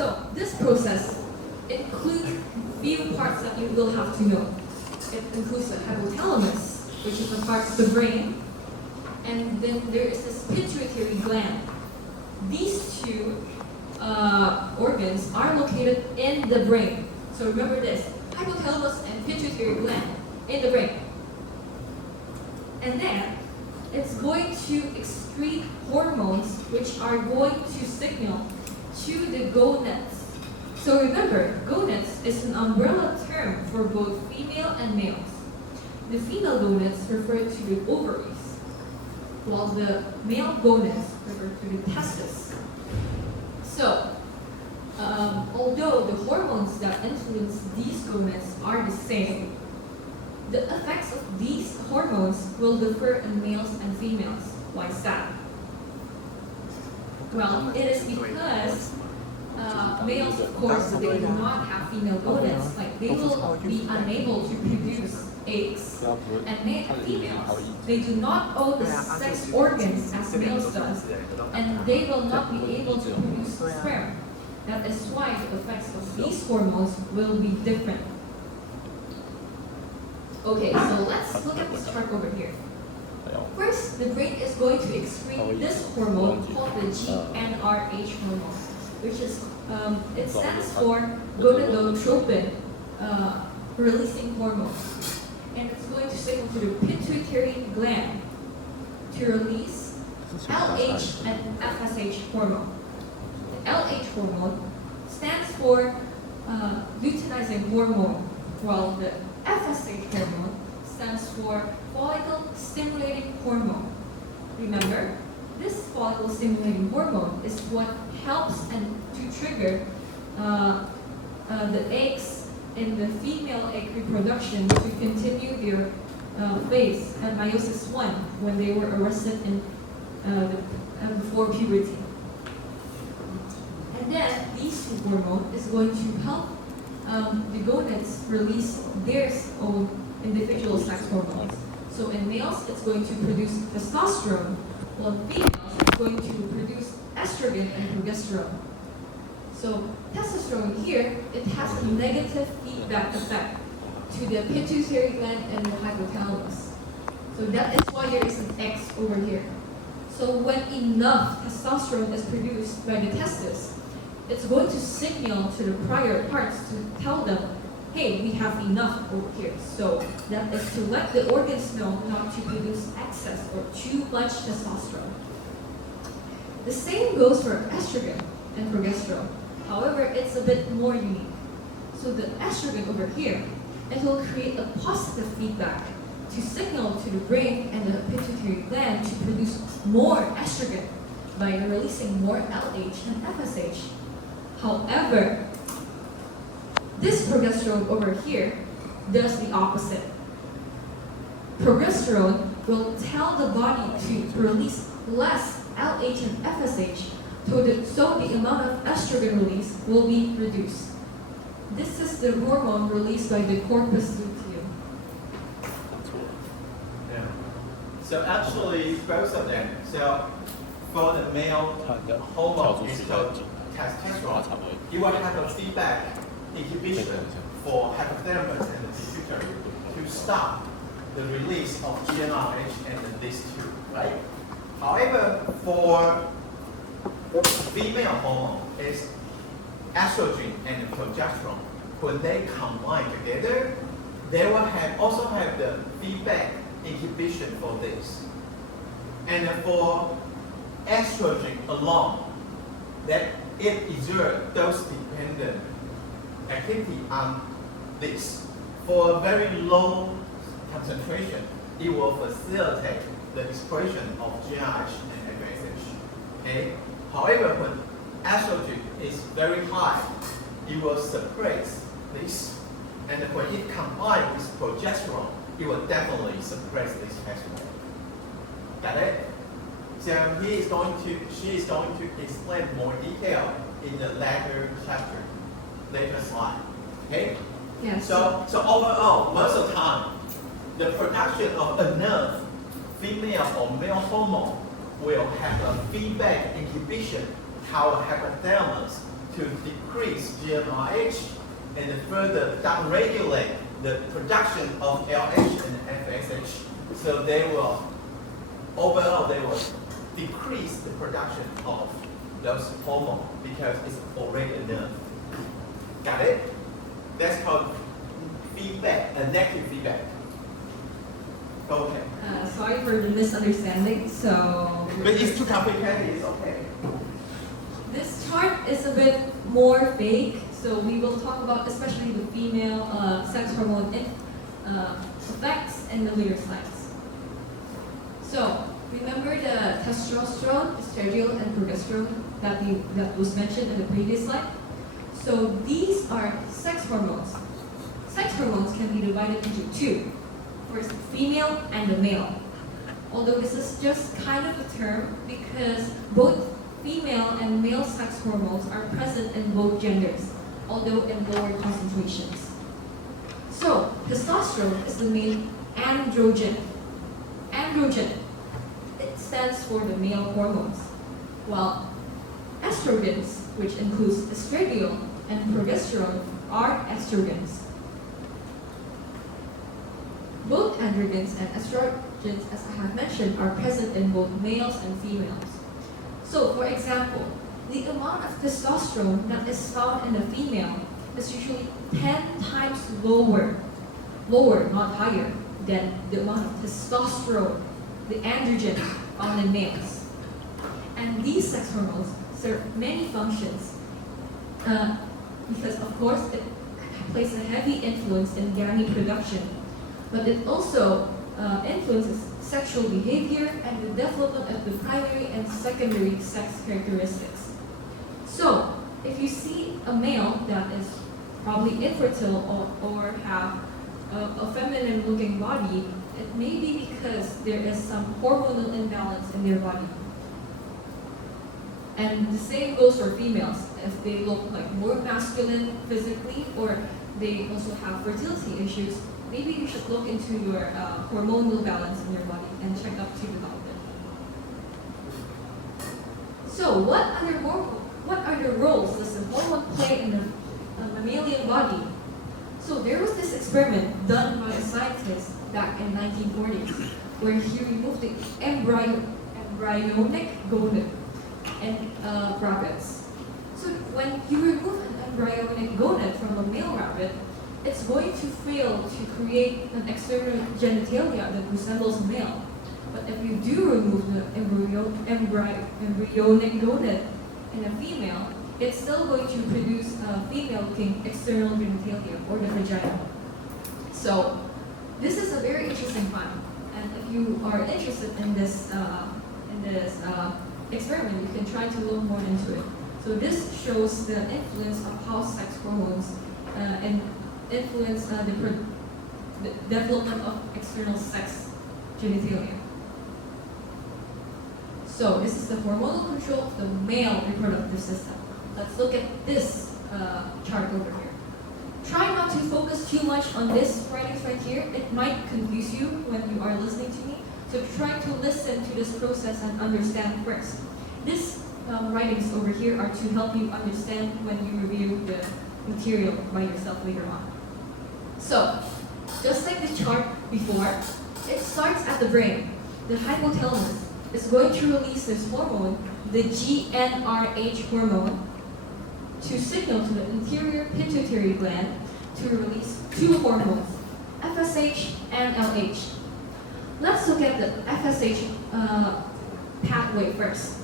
So this process includes few parts that you will have to know. It includes the hypothalamus, which is the part of the brain, and then there is this pituitary gland. These two organs are located in the brain. So remember this, hypothalamus and pituitary gland in the brain. And then it's going to excrete hormones which are going to signal to the gonads. So remember, gonads is an umbrella term for both female and males. The female gonads refer to the ovaries, while the male gonads refer to the testes. So, although the hormones that influence these gonads are the same, the effects of these hormones will differ in males and females. Why is that? Well, it is because males, of course, they do not have female gonads. Like, they will be unable to produce eggs. And females, they do not own the sex organs as males does, and they will not be able to produce sperm. That is why the effects of these hormones will be different. Okay, so let's look at this chart over here. First, the brain is going to excrete this hormone called the GnRH hormone, which is, it stands for gonadotropin releasing hormone. And it's going to signal to the pituitary gland to release LH and FSH hormone. The LH hormone stands for luteinizing hormone, while the FSH hormone stands for follicle stimulating hormone. Remember, this follicle stimulating hormone is what helps and to trigger the eggs in the female egg reproduction to continue their phase and meiosis 1 when they were arrested in before puberty. And then these two hormones is going to help the gonads release their own individual sex hormones. So in males, it's going to produce testosterone, while in females, it's going to produce estrogen and progesterone. So testosterone here, it has a negative feedback effect to the pituitary gland and the hypothalamus. So that is why there is an X over here. So when enough testosterone is produced by the testes, it's going to signal to the prior parts to tell them, hey, we have enough over here. So that is to let the organs know not to produce excess or too much testosterone. The same goes for estrogen and progesterone. However, it's a bit more unique. So the estrogen over here, it will create a positive feedback to signal to the brain and the pituitary gland to produce more estrogen by releasing more LH and FSH. However, this progesterone over here does the opposite. Progesterone will tell the body to release less LH and FSH, so the amount of estrogen release will be reduced. This is the hormone released by the corpus luteum. Yeah. So actually, both of them. So for the male hormone is called testosterone. You will have a feedback inhibition for hypothalamus and the pituitary to stop the release of GnRH and these two, right? However, for female hormone is estrogen and progesterone. When they combine together, they will also have the feedback inhibition for this. And for estrogen alone, that it exerts dose-dependent activity on this. For a very low concentration, it will facilitate the expression of GnRH and FSH. Okay? However, when estrogen is very high, it will suppress this. And when it combines with progesterone, it will definitely suppress this pathway. Got it? So she is going to explain more detail in the later chapter, later slide. Okay? Yes. So overall, most of the time, the production of enough female or male hormone will have a feedback inhibition to our hypothalamus to decrease GnRH and further downregulate the production of LH and FSH. So they will, overall, they will decrease the production of those hormones because it's already enough. Got it? That's called feedback, a negative feedback. Okay. Sorry for the misunderstanding. So, But it's too complicated, it's okay. this chart is a bit more vague. So we will talk about especially the female sex hormone effects and the later slides. So remember the testosterone, estradiol, and progesterone that was mentioned in the previous slide? So these are sex hormones. Sex hormones can be divided into two. First, female and the male. Although this is just kind of a term because both female and male sex hormones are present in both genders, although in lower concentrations. So testosterone is the main androgen. Androgen, it stands for the male hormones, while estrogens, which includes estradiol and progesterone, are estrogens. Both androgens and estrogens, as I have mentioned, are present in both males and females. So, for example, the amount of testosterone that is found in a female is usually 10 times lower, not higher, than the amount of testosterone, the androgen, found in males. And these sex hormones serve many functions because, of course, it plays a heavy influence in gamete production, but it also influences sexual behavior and the development of the primary and secondary sex characteristics. So, if you see a male that is probably infertile or have a feminine looking body, it may be because there is some hormonal imbalance in their body. And the same goes for females. If they look like more masculine physically or they also have fertility issues, maybe you should look into your hormonal balance in your body and check up to the doctor. So what other roles does the hormone play in the mammalian body? So there was this experiment done by a scientist back in 1940s where he removed the embryonic gonad in rabbits. So when you remove an embryonic gonad from a male rabbit, it's going to fail to create an external genitalia that resembles a male. But if you do remove the embryonic gonad in a female, it's still going to produce a female-looking external genitalia, or the vagina. So this is a very interesting fact. And if you are interested in this experiment, you can try to look more into it. So this shows the influence of how sex hormones influence the development of external sex genitalia. So this is the hormonal control of the male reproductive system. Let's look at this chart over here. Try not to focus too much on this writings right here. It might confuse you when you are listening to me. So try to listen to this process and understand first. These writings over here are to help you understand when you review the material by yourself later on. So, just like the chart before, it starts at the brain. The hypothalamus is going to release this hormone, the GnRH hormone, to signal to the anterior pituitary gland to release two hormones, FSH and LH. Let's look at the FSH pathway first.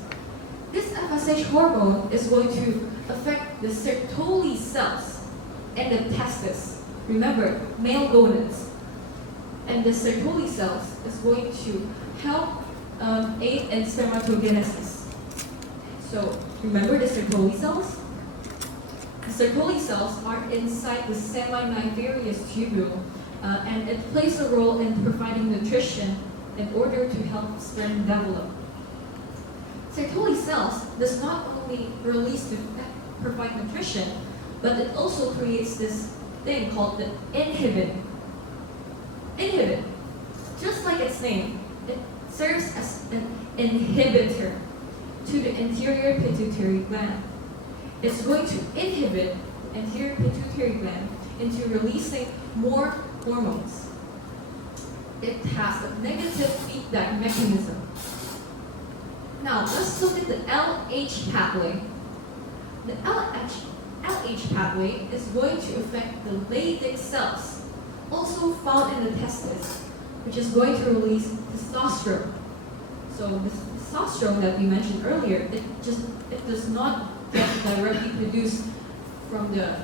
This FSH hormone is going to affect the Sertoli cells and the testis. Remember, male gonads. And the Sertoli cells is going to help aid in spermatogenesis. So, remember the Sertoli cells? The Sertoli cells are inside the seminiferous tubule, and it plays a role in providing nutrition in order to help sperm develop. Sertoli cells does not only release to provide nutrition, but it also creates this thing called the inhibin. Inhibin, just like its name, it serves as an inhibitor to the anterior pituitary gland. it's going to inhibit the anterior pituitary gland into releasing more hormones. It has a negative feedback mechanism. Now, let's look at the LH pathway. The LH pathway is going to affect the Leydig cells, also found in the testes, which is going to release testosterone. So the testosterone that we mentioned earlier, it does not get directly produced from the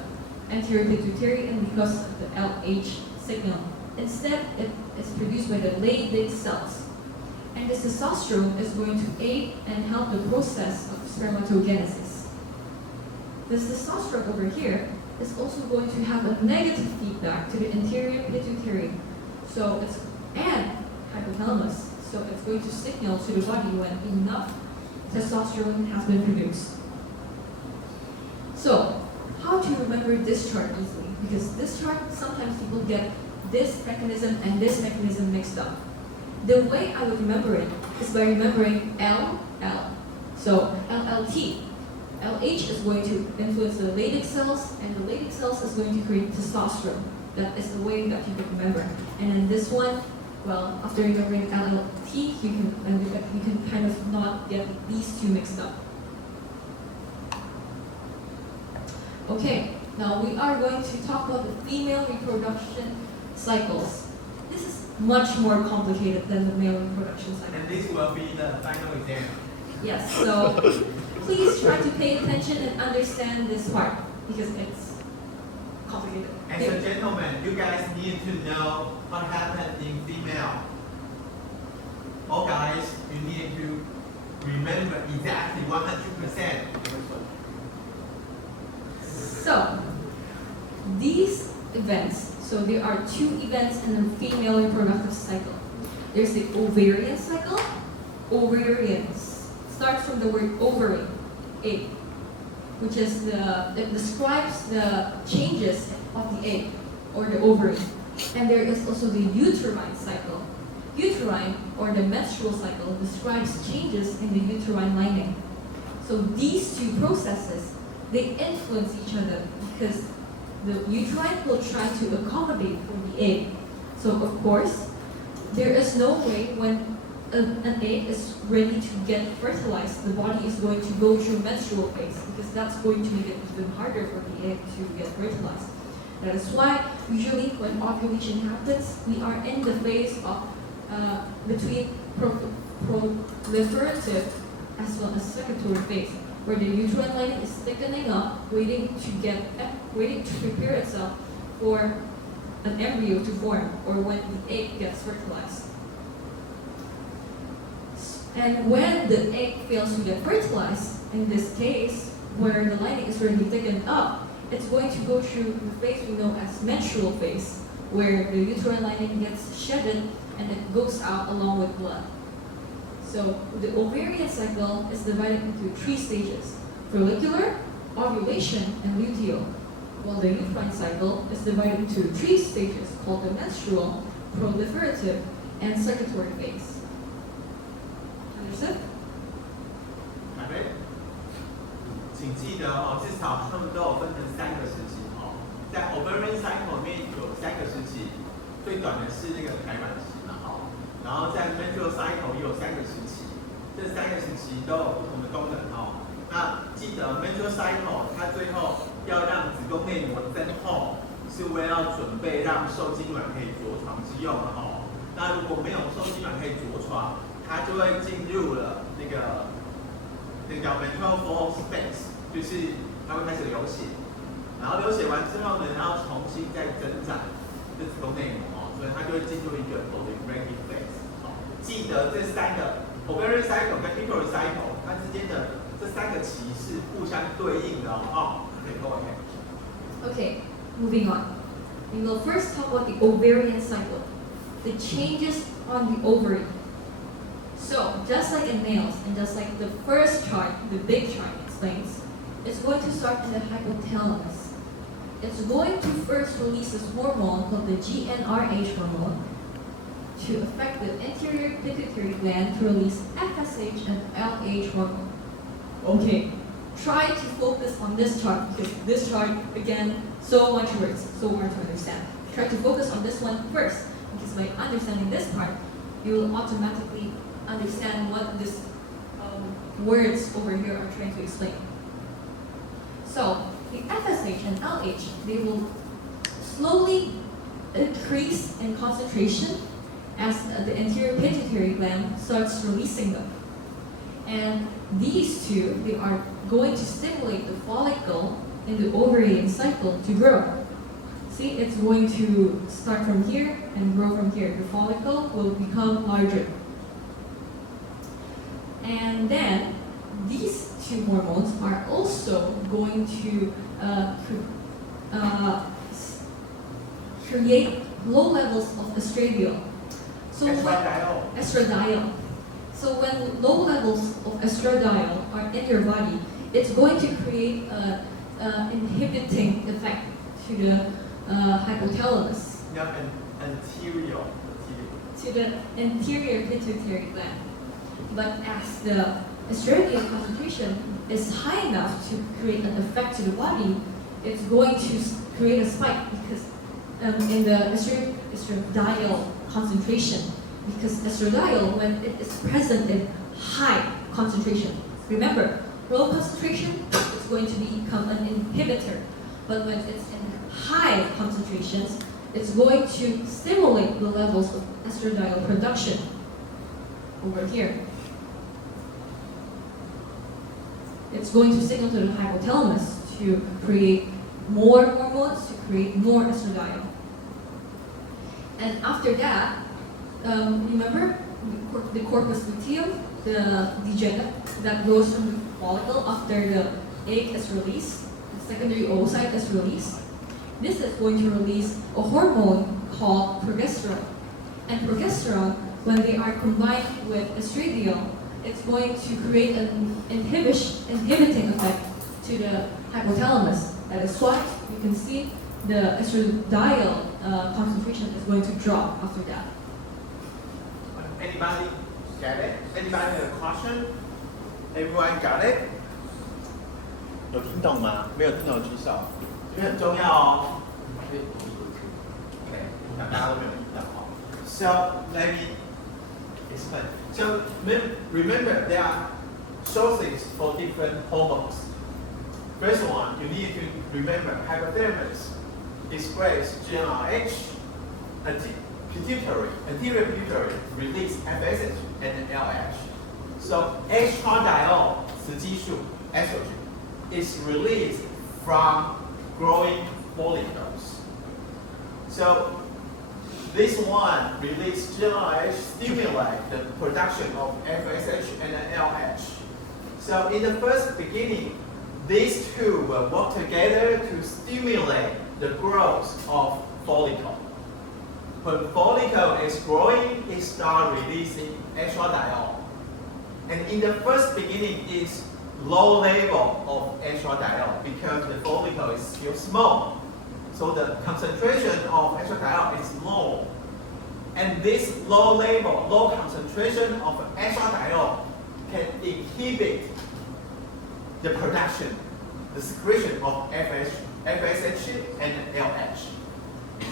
anterior pituitary and because of the LH signal. Instead, it is produced by the Leydig cells. And this testosterone is going to aid and help the process of spermatogenesis. This testosterone over here is also going to have a negative feedback to the anterior pituitary, and hypothalamus. So it's going to signal to the body when enough testosterone has been produced. So, how to remember this chart easily? Because this chart, sometimes people get this mechanism and this mechanism mixed up. The way I would remember it is by remembering LL. So LLT. LH is going to influence the Leydig cells, and the Leydig cells is going to create testosterone. That is the way that you can remember. And then this one, well, after remembering LLT, you can kind of not get these two mixed up. Okay, now we are going to talk about the female reproduction cycles. This is much more complicated than the male reproduction cycle. And this will be the final exam. Yes, so please try to pay attention and understand this part because it's complicated. As a gentleman, you guys need to know what happened in female. All guys, you need to remember exactly 100%. So, these events, so there are two events in the female reproductive cycle. There's the ovarian cycle. Ovarian starts from the word ovary, egg, which is it describes the changes of the egg or the ovary. And there is also the uterine cycle. Uterine or the menstrual cycle describes changes in the uterine lining. So these two processes, they influence each other because the uterine will try to accommodate for the egg. So of course, there is no way when an egg is ready to get fertilized, the body is going to go through menstrual phase because that's going to make it even harder for the egg to get fertilized. That is why usually when ovulation happens, we are in the phase of between proliferative as well as secretory phase, where the uterine lining is thickening up, waiting to prepare itself for an embryo to form, or when the egg gets fertilized. And when the egg fails to get fertilized, in this case, where the lining is already thickened up, it's going to go through the phase we know as menstrual phase, where the uterine lining gets shedded and it goes out along with blood. So the ovarian cycle is divided into 3 stages: follicular, ovulation, and luteal. While the uterine cycle is divided into 3 stages called the menstrual, proliferative, and secretory phase. Understood? 好的，请记得哦，至少他们都有分成3个时期哦。在 ovarian cycle 里面有3个时期，最短的是那个排卵期嘛，哦。然后在 menstrual cycle 也有3个时期，这3个时期都有不同的功能哦。那记得 menstrual cycle 它最后要让子宫内膜增厚，是为了准备让受精卵可以着床之用的哦。那如果没有受精卵可以着床，它就会进入了那个叫 metrophore phase， 就是它会开始流血，然后流血完之后呢，然后重新再增长这子宫内膜哦，所以它就会进入一个 proliferative phase。哦，记得这3个 ovarian cycle 跟 uterine cycle 它之间的这3个期是互相对应的哦。Okay, go ahead. Okay, moving on. We will first talk about the ovarian cycle, the changes on the ovary. So, just like in males, and just like the first chart, the big chart explains, it's going to start in the hypothalamus. It's going to first release this hormone called the GnRH hormone to affect the anterior pituitary gland to release FSH and LH hormone. Okay, try to focus on this chart because this chart, again, so much words, so hard to understand. Try to focus on this one first because by understanding this part, you will automatically understand what these words over here are trying to explain. So the FSH and LH, they will slowly increase in concentration as the anterior pituitary gland starts releasing them. And these two, they are going to stimulate the follicle in the ovarian cycle to grow. See, it's going to start from here and grow from here. The follicle will become larger. And then these two hormones are also going to create low levels of estradiol. So estradiol. So when low levels of estradiol are in your body, it's going to create an inhibiting effect to the hypothalamus. Yeah, anterior. To the anterior pituitary gland. But as the estradiol concentration is high enough to create an effect to the body, it's going to create a spike because in the estradiol concentration, because estradiol, when it is present in high concentration, remember, low concentration is going to become an inhibitor, but when it's in high concentrations, it's going to stimulate the levels of estradiol production over here. It's going to signal to the hypothalamus to create more hormones, to create more estradiol. And after that, remember the corpus luteum, the digena that grows from the follicle after the egg is released, the secondary oocyte is released. This is going to release a hormone called progesterone. And progesterone, when they are combined with estradiol, it's going to create an inhibiting effect to the hypothalamus. That is why you can see the estradiol concentration is going to drop after that. Anybody get it? Anybody have a question? Everyone got it? 有听懂吗？没有听懂的举手，这个很重要哦。OK， 大家都没有听到哦。So let me explain. So remember there are sources for different hormones. First one, you need to remember hypothalamus express GnRH, anterior pituitary release FSH and LH. So estradiol, 雌激素 estrogen, is released from growing follicles. So this one release GnRH stimulate the production of FSH and LH. So in the first beginning, these two will work together to stimulate the growth of follicle. When follicle is growing, it starts releasing estradiol. And in the first beginning, it's low level of estradiol because the follicle is still small. So the concentration of estradiol is low. And this low concentration of estradiol can inhibit the production, the secretion of FSH and LH.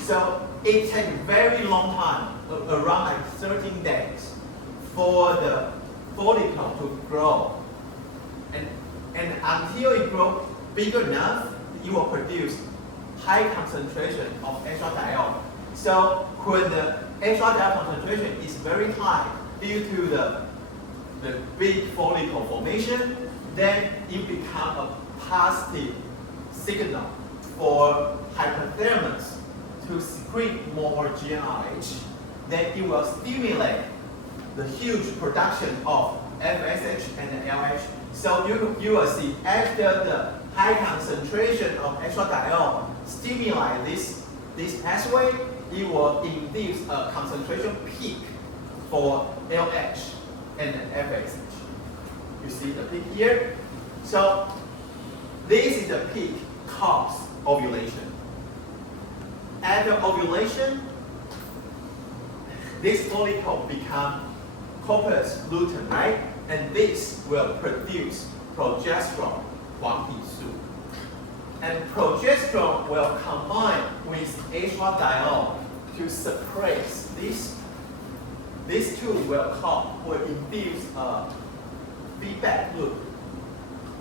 So it takes a very long time, around like 13 days, for the follicle to grow. And until it grows big enough, it will produce high concentration of estradiol. So when the estradiol concentration is very high due to the big follicle formation, then it becomes a positive signal for hypothalamus to secrete more GnRH. Then it will stimulate the huge production of FSH and LH. So you will see after the high concentration of estradiol stimulate this pathway, it will induce a concentration peak for LH and FSH. You see the peak here? So this is the peak cause ovulation. After ovulation, this follicle becomes corpus luteum, right? And this will produce progesterone. 黄体素. And progesterone will combine with estradiol to suppress this. These two will induce a feedback loop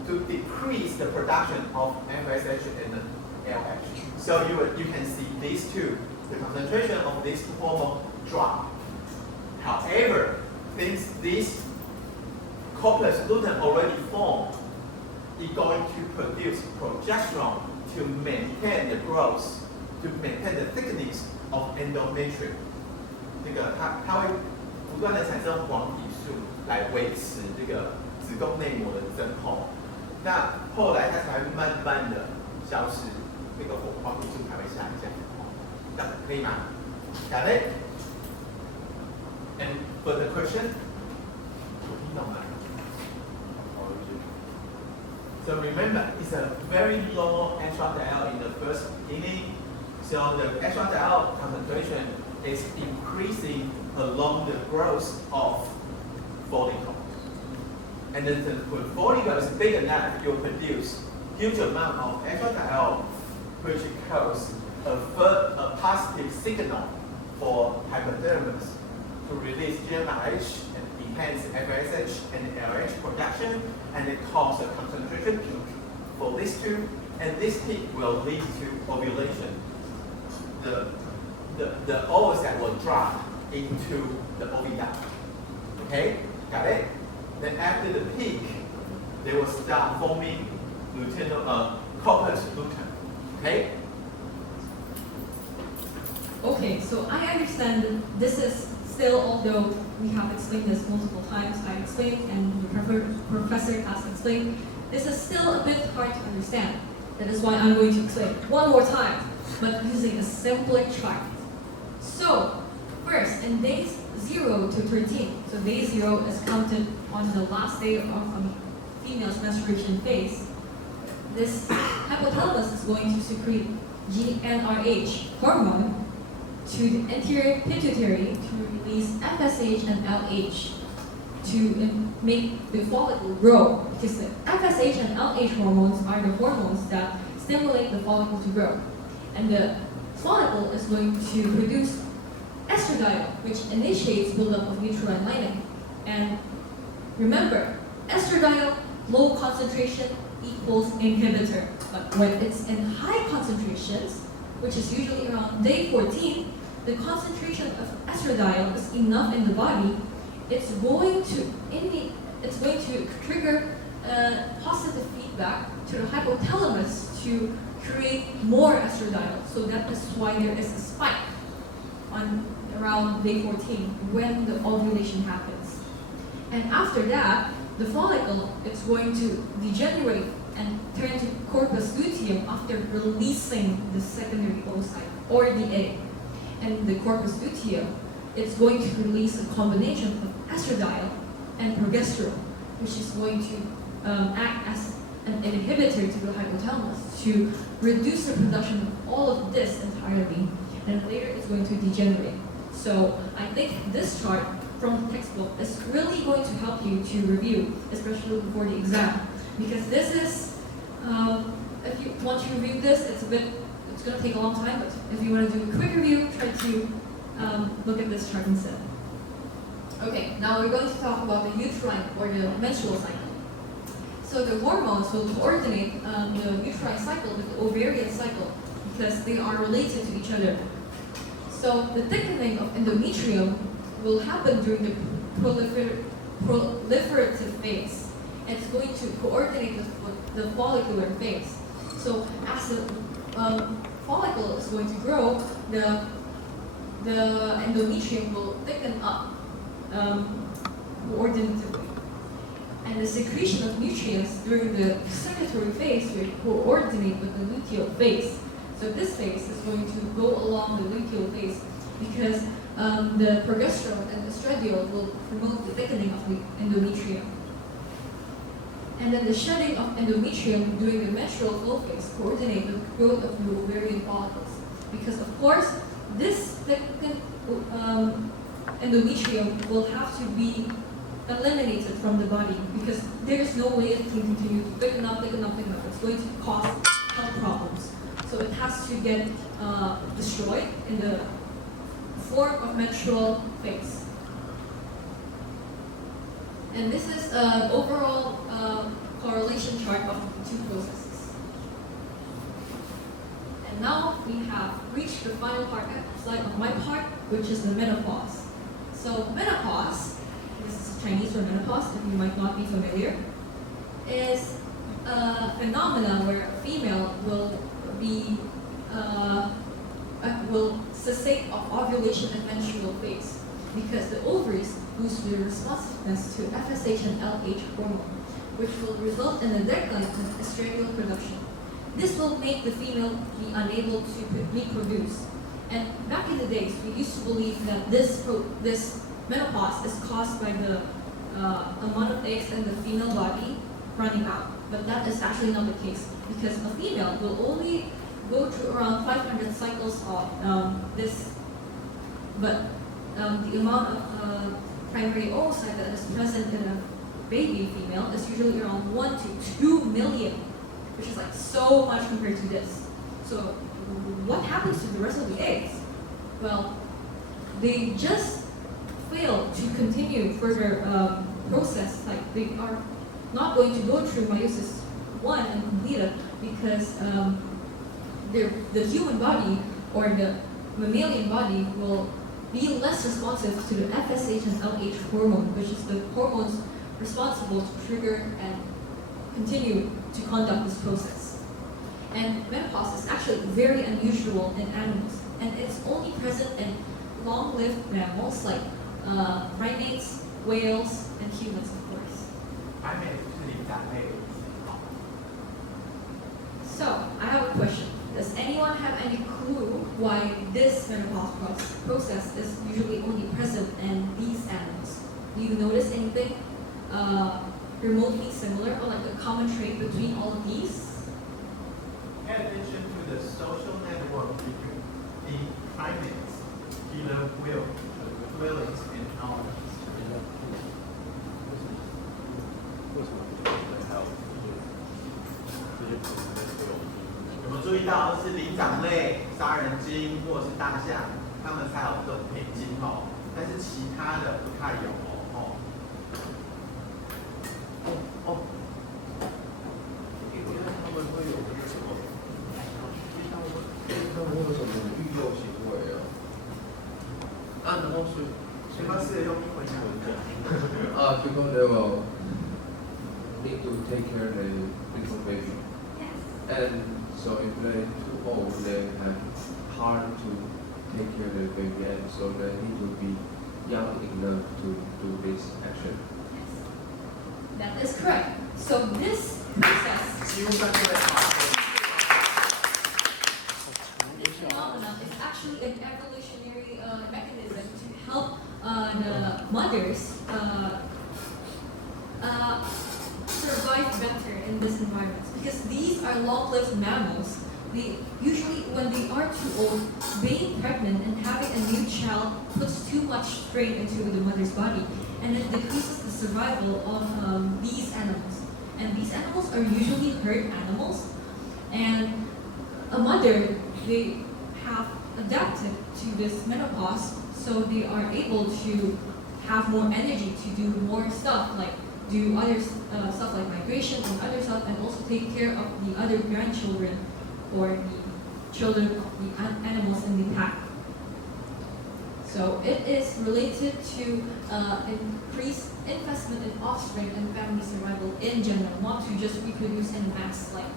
to decrease the production of FSH and LH. So you can see these two, the concentration of these two hormones drop. However, since this corpus lutein already formed, it's going to produce progesterone to maintain the growth, to maintain the thickness of endometrium. 这个它会不断的产生黄体素来维持这个子宫内膜的增厚。那后来它才会慢慢的消失，那个黄体素才会下降。这样可以吗？ Got it? And for the question, 听懂吗？ So remember, it's a very low estradiol in the first beginning. So the estradiol concentration is increasing along the growth of follicle. And then when follicle is big enough, you'll produce huge amount of estradiol, which causes a positive signal for hypothalamus to release GnRH and enhance FSH and LH production, and it causes a concentration peak for these two, and this peak will lead to ovulation. The oocyte will drop into the oviduct. Okay, got it? Then after the peak, they will start forming corpus lutein. Okay? Okay, so I understand that this is still, although we have explained this multiple times, I explained and the professor has explained, this is still a bit hard to understand. That is why I'm going to explain one more time, but using a simpler chart. So, first, in days 0 to 13, so day 0 is counted on the last day of a female's menstruation phase, this hypothalamus is going to secrete GnRH hormone to the anterior pituitary to release FSH and LH to make the follicle grow, because the FSH and LH hormones are the hormones that stimulate the follicle to grow. And the follicle is going to produce estradiol, which initiates buildup of uterine lining. And remember, estradiol, low concentration equals inhibitor. But when it's in high concentrations, which is usually around day 14, the concentration of estradiol is enough in the body, it's going to trigger positive feedback to the hypothalamus to create more estradiol. So that is why there is a spike on around day 14 when the ovulation happens. And after that, the follicle is going to degenerate and turn to corpus luteum after releasing the secondary oocyte or the egg. And the corpus luteum, it's going to release a combination of estradiol and progesterone, which is going to act as an inhibitor to the hypothalamus to reduce the production of all of this entirely, and later it's going to degenerate. So I think this chart from the textbook is really going to help you to review, especially before the exam, because this is, if you want to review this, it's going to take a long time, but if you want to do a quick review, try to look at this chart instead. Okay, now we're going to talk about the uterine or the menstrual cycle. So the hormones will coordinate the uterine cycle with the ovarian cycle because they are related to each other. So the thickening of endometrium will happen during the proliferative phase. And it's going to coordinate with the follicular phase. So as the follicle is going to grow, the endometrium will thicken up coordinatively. And the secretion of nutrients during the secretory phase will coordinate with the luteal phase. So this phase is going to go along the luteal phase because the progesterone and estradiol will promote the thickening of the endometrium. And then the shedding of endometrium during the menstrual flow phase coordinate with the growth of the ovarian follicles. Because of course, this thickened endometrium will have to be eliminated from the body because there's no way it can continue to thicken up. It's going to cause health problems. So it has to get destroyed in the form of menstrual phase. And this is an overall correlation chart of the two processes. And now we have reached the final slide of my part, which is the menopause. So menopause, this is Chinese for menopause, if you might not be familiar, is a phenomenon where a female will cessate of ovulation and menstrual phase because the ovaries boost their responsiveness to FSH and LH hormone, which will result in a decline in estradiol production. This will make the female be unable to reproduce. And back in the days, we used to believe that this menopause is caused by the amount of eggs in the female body running out. But that is actually not the case because a female will only go through around 500 cycles of this, but the amount of primary oocyte that is present in a baby female is usually around 1 to 2 million, which is like so much compared to this. So what happens to the rest of the eggs? Well, they just fail to continue further process. Like they are not going to go through meiosis 1 and complete it because the human body or the mammalian body will be less responsive to the FSH and LH hormone, which is the hormones responsible to trigger and continue to conduct this process. And menopause is actually very unusual in animals, and it's only present in long-lived mammals like primates, whales, and humans, of course. So, I have a question. Does anyone have any clue why this menopause process is usually only present in these animals? Do you notice anything remotely similar or like a common trait between all of these? Pay attention to the social network between the primates, killer whales, and ours. 有没有注意到是灵长类、杀人鲸或者是大象，它们才有这种配精哦，但是其他的不太有哦。他们会有那个什么？他们会有什么育幼行为啊？然后水方是用英文讲。because they will need to take care of the little baby. And so if they're too old, they have hard to take care of the baby, and so they need to be young enough to do this action. That is correct. So this process, this phenomenon is actually an evolutionary mechanism to help the mothers survive better in this environment. Because these are long-lived mammals, they usually, when they are too old, being pregnant and having a new child puts too much strain into the mother's body, and it decreases the survival of these animals. And these animals are usually herd animals, and a mother, they have adapted to this menopause, so they are able to have more energy to do more stuff, like do other stuff like migration and other stuff, and also take care of the other grandchildren or the children of the animals in the pack. So it is related to increased investment in offspring and family survival in general, not to just reproduce in mass like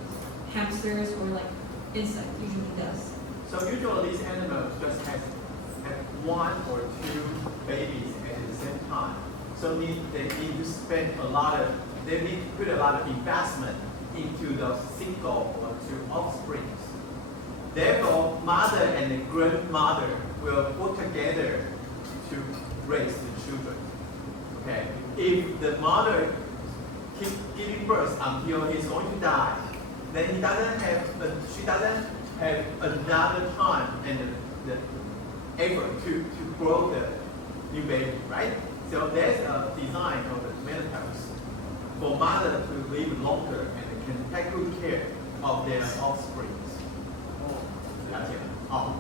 hamsters or like insect usually does. So usually these animals just have 1 or 2 babies at the same time. So they need to spend they need to put a lot of investment into the single or 2 offsprings. Therefore, mother and grandmother will work together to raise the children. Okay, if the mother keeps giving birth until he's going to die, then she doesn't have another time and the effort to grow the new baby, right? So there's a design of the menopause for mother to live longer and can take good care of their offspring. 了解了。好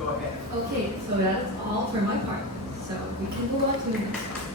，go ahead. Okay, so that is all for my part. So we can move on to the next one.